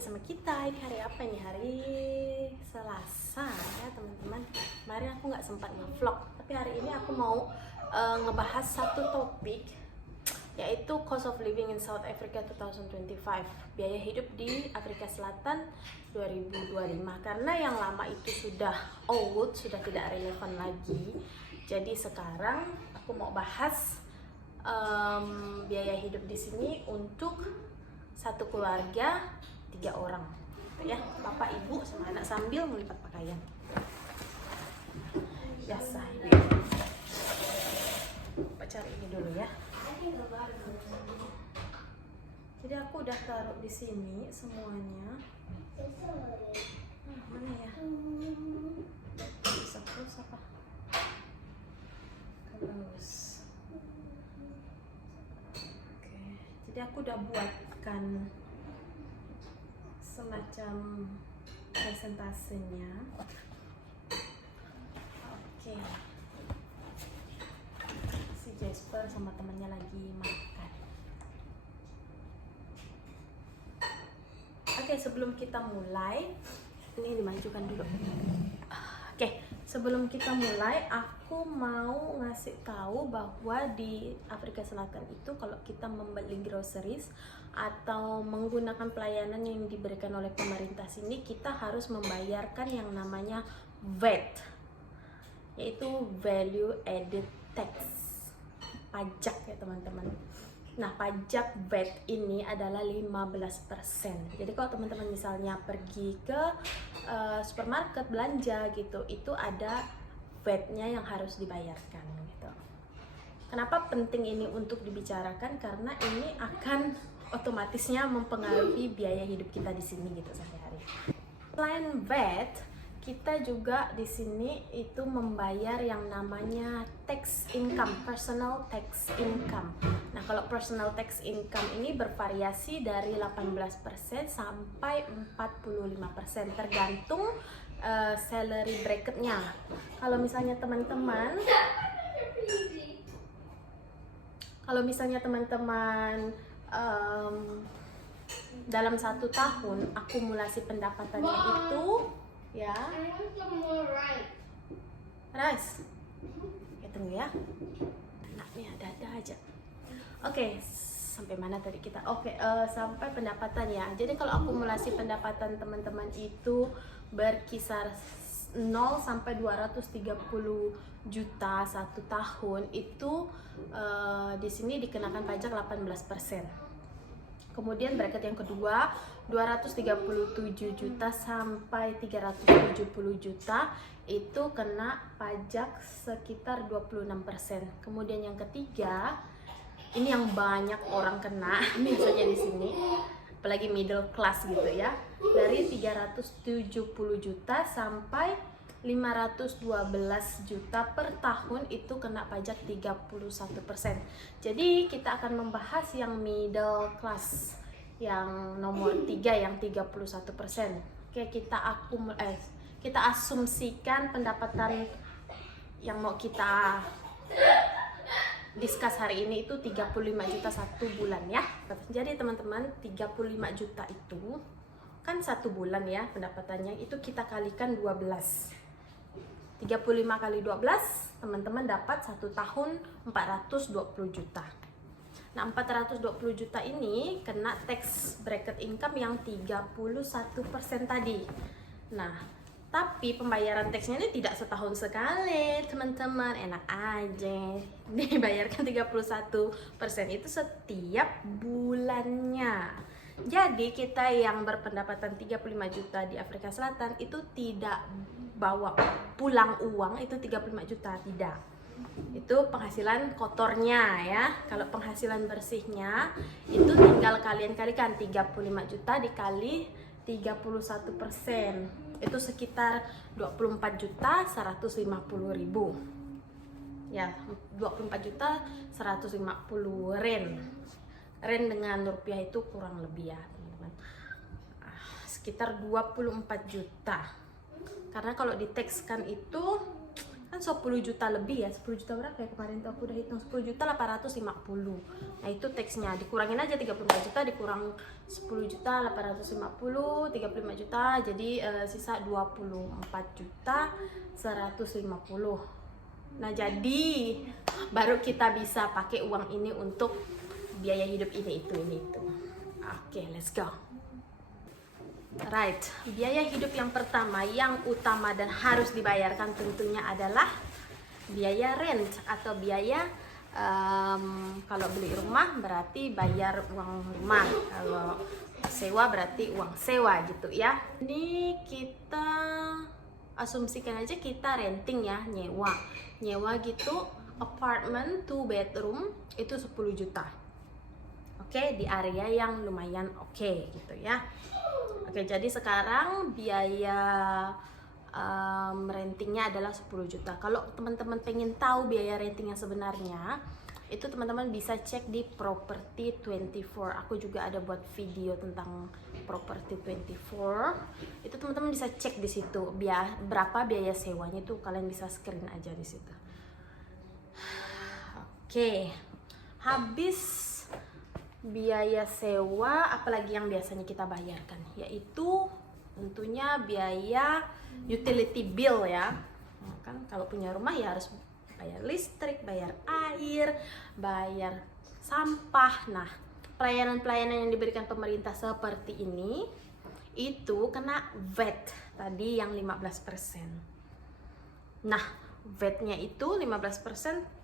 lagi sama kita. Ini hari apa nih? Hari Selasa ya teman-teman. Kemarin aku nggak sempat nge-vlog, tapi hari ini aku mau ngebahas satu topik, yaitu cost of living in South Africa 2025, biaya hidup di Afrika Selatan 2025. Karena yang lama itu sudah old, sudah tidak relevan lagi. Jadi sekarang aku mau bahas biaya hidup di sini untuk satu keluarga 3 orang, gitu ya, bapak ibu sama anak sambil melipat pakaian. Biasa ya. Coba cari ini dulu ya. Jadi aku udah taruh di sini semuanya. Mana ya? Bisa terus apa? Terus. Oke. Jadi aku udah buatkan semacam presentasenya. Oke. Si Jasper sama temannya lagi makan. Oke, sebelum kita mulai, ini dimajukan dulu. Oke, sebelum kita mulai, aku mau ngasih tahu bahwa di Afrika Selatan itu kalau kita membeli groceries atau menggunakan pelayanan yang diberikan oleh pemerintah sini, kita harus membayarkan yang namanya VAT, yaitu Value Added Tax, pajak ya teman-teman. Nah, pajak VAT ini adalah 15%. Jadi kalau teman-teman misalnya pergi ke supermarket belanja gitu, itu ada VAT-nya yang harus dibayarkan gitu. Kenapa penting ini untuk dibicarakan? Karena ini akan otomatisnya mempengaruhi biaya hidup kita di sini gitu sehari-hari. Selain VAT, kita juga di sini itu membayar yang namanya tax income, personal tax income. Nah, kalau personal tax income ini bervariasi dari 18% sampai 45%, tergantung salary bracketnya. Kalau misalnya teman-teman dalam 1 tahun akumulasi pendapatannya itu ya rice, ya tunggu ya, anaknya ada aja. Oke, sampai mana tadi kita? Oke, sampai pendapatan ya. Jadi kalau akumulasi pendapatan teman-teman itu berkisar 0 sampai 230 juta 1 tahun, itu di sini dikenakan pajak 18%. Kemudian bracket yang kedua 237 juta sampai 370 juta itu kena pajak sekitar 26%. Kemudian yang ketiga, ini yang banyak orang kena biasanya di sini, apalagi middle class gitu ya, dari 370 juta sampai 512 juta per tahun itu kena pajak 31%. Jadi kita akan membahas yang middle class, yang nomor 3 yang 31%. Oke, kita asumsikan pendapatan yang mau kita discuss hari ini itu 35 juta 1 bulan ya. Jadi teman-teman, 35 juta itu kan 1 bulan ya pendapatannya, itu kita kalikan 12. 35 kali 12, teman-teman dapat 1 tahun 420 juta. Nah, 420 juta ini kena tax bracket income yang 31% tadi. Nah, tapi pembayaran taxnya ini tidak setahun sekali, teman-teman. Enak aja. Dibayarkan 31%, itu setiap bulannya. Jadi kita yang berpendapatan 35 juta di Afrika Selatan itu tidak bawa pulang uang itu 35 juta, tidak. Itu penghasilan kotornya ya. Kalau penghasilan bersihnya itu tinggal kalian kalikan 35 juta dikali 31%. Itu sekitar 24 juta 150 ribu. Ya, 24 juta 150 ren. Ren dengan rupiah itu kurang lebih ya, teman-teman. Sekitar 24 juta. Karena kalau ditekskan itu kan 10 juta lebih ya, 10 juta berapa ya kemarin tuh aku udah hitung, 10 juta 850. Nah itu teksnya dikurangin aja 35 juta dikurang 10 juta 850, 35 juta jadi sisa 24 juta 150. Nah jadi baru kita bisa pakai uang ini untuk biaya hidup ini itu. Oke, let's go. Right, biaya hidup yang pertama, yang utama dan harus dibayarkan tentunya adalah biaya rent atau biaya kalau beli rumah berarti bayar uang rumah, kalau sewa berarti uang sewa gitu ya. Ini kita asumsikan aja kita renting ya, nyewa gitu, apartment 2 bedroom itu 10 juta. Oke, di area yang lumayan oke gitu ya. Oke, jadi sekarang biaya rentingnya adalah 10 juta. Kalau teman-teman pengen tahu biaya renting yang sebenarnya, itu teman-teman bisa cek di Property 24. Aku juga ada buat video tentang Property 24. Itu teman-teman bisa cek di situ berapa biaya sewanya, tuh kalian bisa screen aja di situ. Oke. Habis biaya sewa, apalagi yang biasanya kita bayarkan, yaitu tentunya biaya utility bill ya. Nah, kan kalau punya rumah ya harus bayar listrik, bayar air, bayar sampah. Nah, pelayanan-pelayanan yang diberikan pemerintah seperti ini itu kena VAT tadi yang 15%. Nah, VAT-nya itu 15%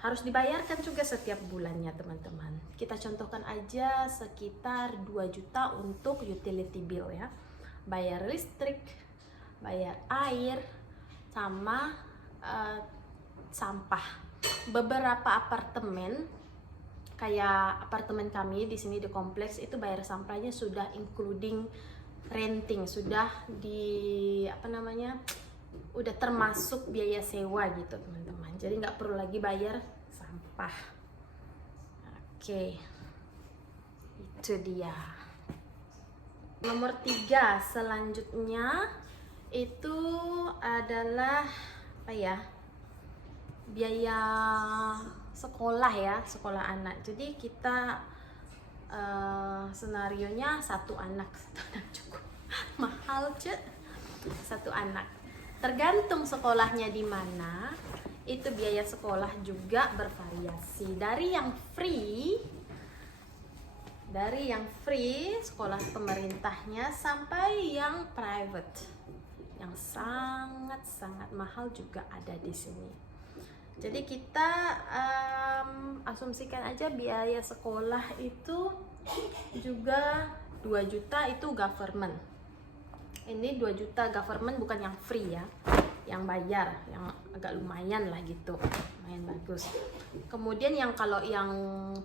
harus dibayarkan juga setiap bulannya teman-teman. Kita contohkan aja sekitar 2 juta untuk utility bill ya. Bayar listrik, bayar air, sama sampah. Beberapa apartemen kayak apartemen kami di sini di kompleks itu bayar sampahnya sudah including renting, sudah di udah termasuk biaya sewa gitu teman-teman. Jadi nggak perlu lagi bayar sampah. Oke, itu dia. Nomor 3 selanjutnya itu adalah biaya sekolah ya, sekolah anak. Jadi kita senarionya satu anak cukup mahal satu anak. Tergantung sekolahnya di mana, itu biaya sekolah juga bervariasi. Dari yang free sekolah pemerintahnya sampai yang private yang sangat-sangat mahal juga ada di sini. Jadi kita asumsikan aja biaya sekolah itu juga 2 juta itu government. Ini 2 juta government, bukan yang free ya, yang bayar, yang agak lumayan lah gitu, lumayan bagus. Kemudian yang kalau yang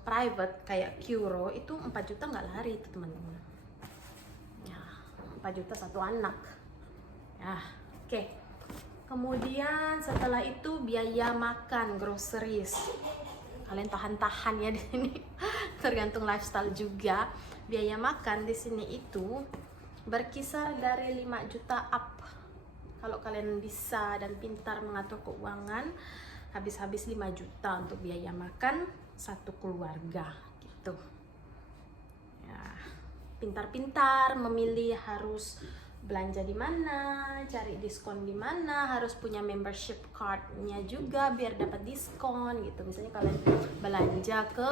private kayak Curo itu 4 juta nggak lari itu teman-teman ya, 4 juta satu anak ya. Oke. Kemudian setelah itu biaya makan, groceries, kalian tahan ya di sini. Tergantung lifestyle juga. Biaya makan di sini itu berkisar dari 5 juta up. Kalau kalian bisa dan pintar mengatur keuangan, habis-habis 5 juta untuk biaya makan satu keluarga gitu. Ya, pintar-pintar memilih harus belanja di mana, cari diskon di mana, harus punya membership card-nya juga biar dapat diskon gitu. Misalnya kalian belanja ke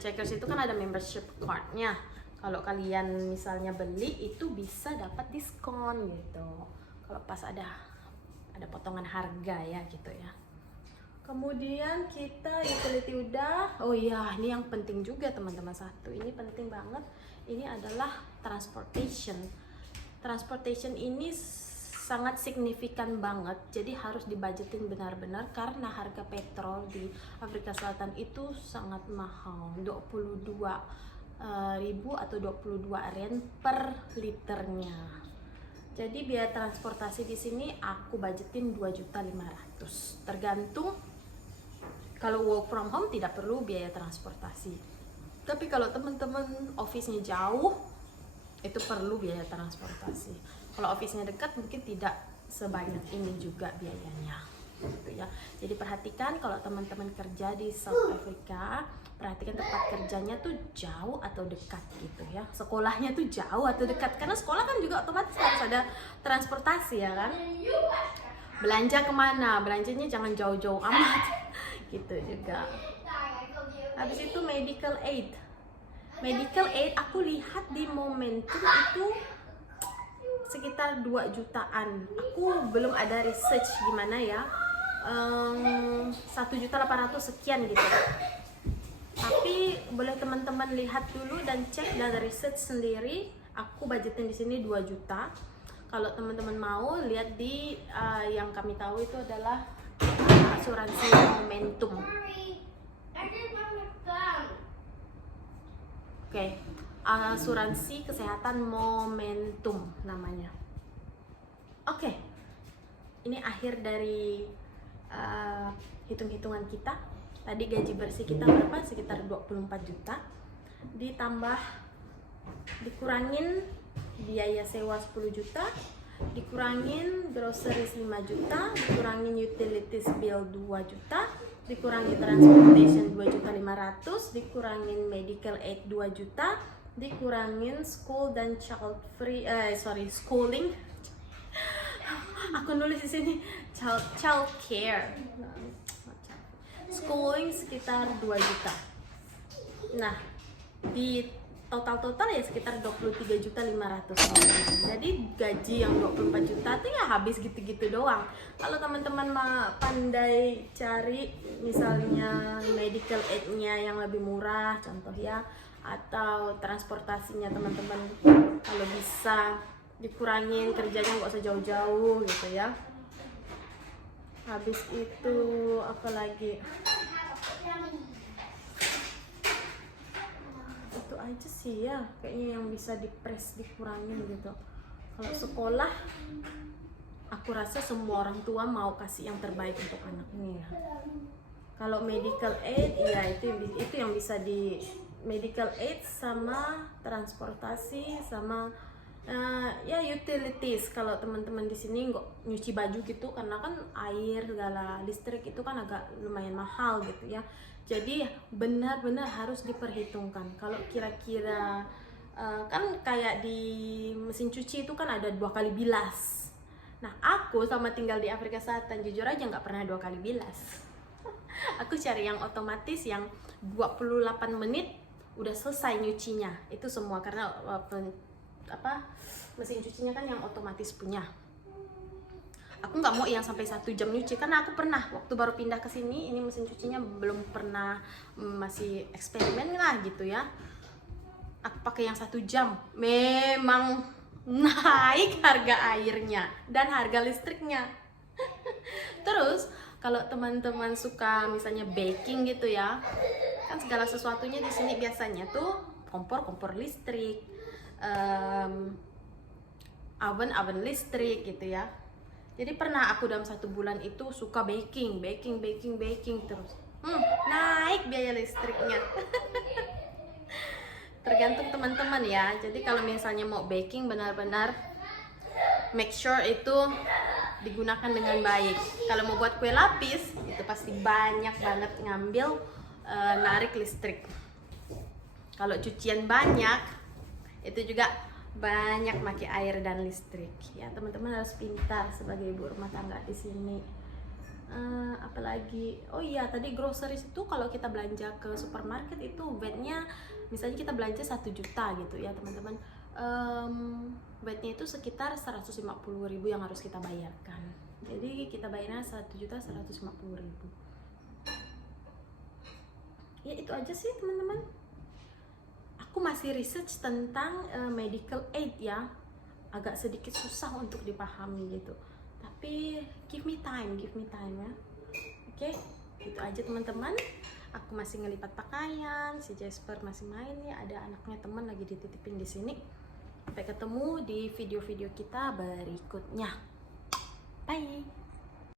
Checkers itu kan ada membership card-nya. Kalau kalian misalnya beli itu bisa dapat diskon gitu. Kalau pas ada potongan harga ya gitu ya. Kemudian kita utility udah. Oh iya, ini yang penting juga teman-teman, satu ini penting banget. Ini adalah transportation. Transportation ini sangat signifikan banget. Jadi harus dibajetin benar-benar karena harga petrol di Afrika Selatan itu sangat mahal. 22.000 atau 22 yen per liternya. Jadi biaya transportasi di sini aku budgetin 2.500.000. Tergantung, kalau work from home tidak perlu biaya transportasi. Tapi kalau teman-teman office-nya jauh, itu perlu biaya transportasi. Kalau office-nya dekat mungkin tidak sebanyak ini juga biayanya gitu ya. Jadi perhatikan kalau teman-teman kerja di South Africa, perhatikan tempat kerjanya tuh jauh atau dekat gitu ya. Sekolahnya tuh jauh atau dekat, karena sekolah kan juga otomatis harus ada transportasi ya kan. Belanja kemana, belanjanya jangan jauh-jauh amat gitu juga. Habis itu medical aid. Medical aid aku lihat di Momentum itu sekitar 2 jutaan. Aku belum ada research gimana ya, 1.800.000 sekian gitu. Tapi boleh teman-teman lihat dulu dan cek dan research sendiri. Aku budgetin di sini 2 juta. Kalau teman-teman mau lihat di yang kami tahu itu adalah asuransi Momentum. Oke, asuransi kesehatan Momentum namanya. Oke, ini akhir dari hitung-hitungan kita. Tadi gaji bersih kita berapa? Sekitar 24 juta. Ditambah dikurangin biaya sewa 10 juta, dikurangin groceries 5 juta, dikurangin utilities bill 2 juta, dikurangin transportation 2.500.000, dikurangin medical aid 2 juta, dikurangin school dan child free schooling. Aku nulis di sini child care. Schooling sekitar 2 juta. Nah, di total ya sekitar 23.500.000. Jadi gaji yang 24 juta tuh ya habis gitu-gitu doang. Kalau teman-teman pandai cari misalnya medical aid-nya yang lebih murah contoh ya, atau transportasinya teman-teman kalau bisa dikurangin, kerjanya nggak usah jauh-jauh gitu ya. Habis itu apalagi, itu aja sih ya kayaknya yang bisa dikurangin gitu. Kalau sekolah aku rasa semua orang tua mau kasih yang terbaik untuk anaknya ya. Kalau medical aid ya itu yang bisa di medical aid sama transportasi sama ya utilities. Kalau teman-teman di sini nggak nyuci baju gitu karena kan air segala listrik itu kan agak lumayan mahal gitu ya. Jadi benar-benar harus diperhitungkan. Kalau kira-kira kan kayak di mesin cuci itu kan ada 2 kali bilas. Nah aku sama tinggal di Afrika Selatan jujur aja nggak pernah 2 kali bilas. Aku cari yang otomatis yang 28 menit udah selesai nyucinya. Itu semua karena mesin cucinya kan yang otomatis punya. Aku nggak mau yang sampai 1 jam nyuci karena aku pernah waktu baru pindah ke sini, ini mesin cucinya belum pernah, masih eksperimen lah gitu ya. Aku pakai yang 1 jam, memang naik harga airnya dan harga listriknya. Terus kalau teman-teman suka misalnya baking gitu ya, kan segala sesuatunya di sini biasanya tuh kompor listrik, oven listrik gitu ya. Jadi pernah aku dalam 1 bulan itu suka baking terus naik biaya listriknya. Tergantung teman-teman ya. Jadi kalau misalnya mau baking benar-benar make sure itu digunakan dengan baik. Kalau mau buat kue lapis itu pasti banyak banget ngambil narik listrik. Kalau cucian banyak itu juga banyak pakai air dan listrik ya. Teman-teman harus pintar sebagai ibu rumah tangga di sini. Apalagi oh iya tadi groceries itu kalau kita belanja ke supermarket itu VAT-nya misalnya kita belanja 1 juta gitu ya teman-teman, VAT-nya itu sekitar 150.000 yang harus kita bayarkan. Jadi kita bayarnya 1.150.000. Ya itu aja sih teman-teman. Aku masih research tentang medical aid ya, agak sedikit susah untuk dipahami gitu. Tapi give me time ya. Oke, itu aja teman-teman. Aku masih ngelipat pakaian, si Jasper masih main ya, ada anaknya teman lagi dititipin di sini. Sampai ketemu di video-video kita berikutnya. Bye.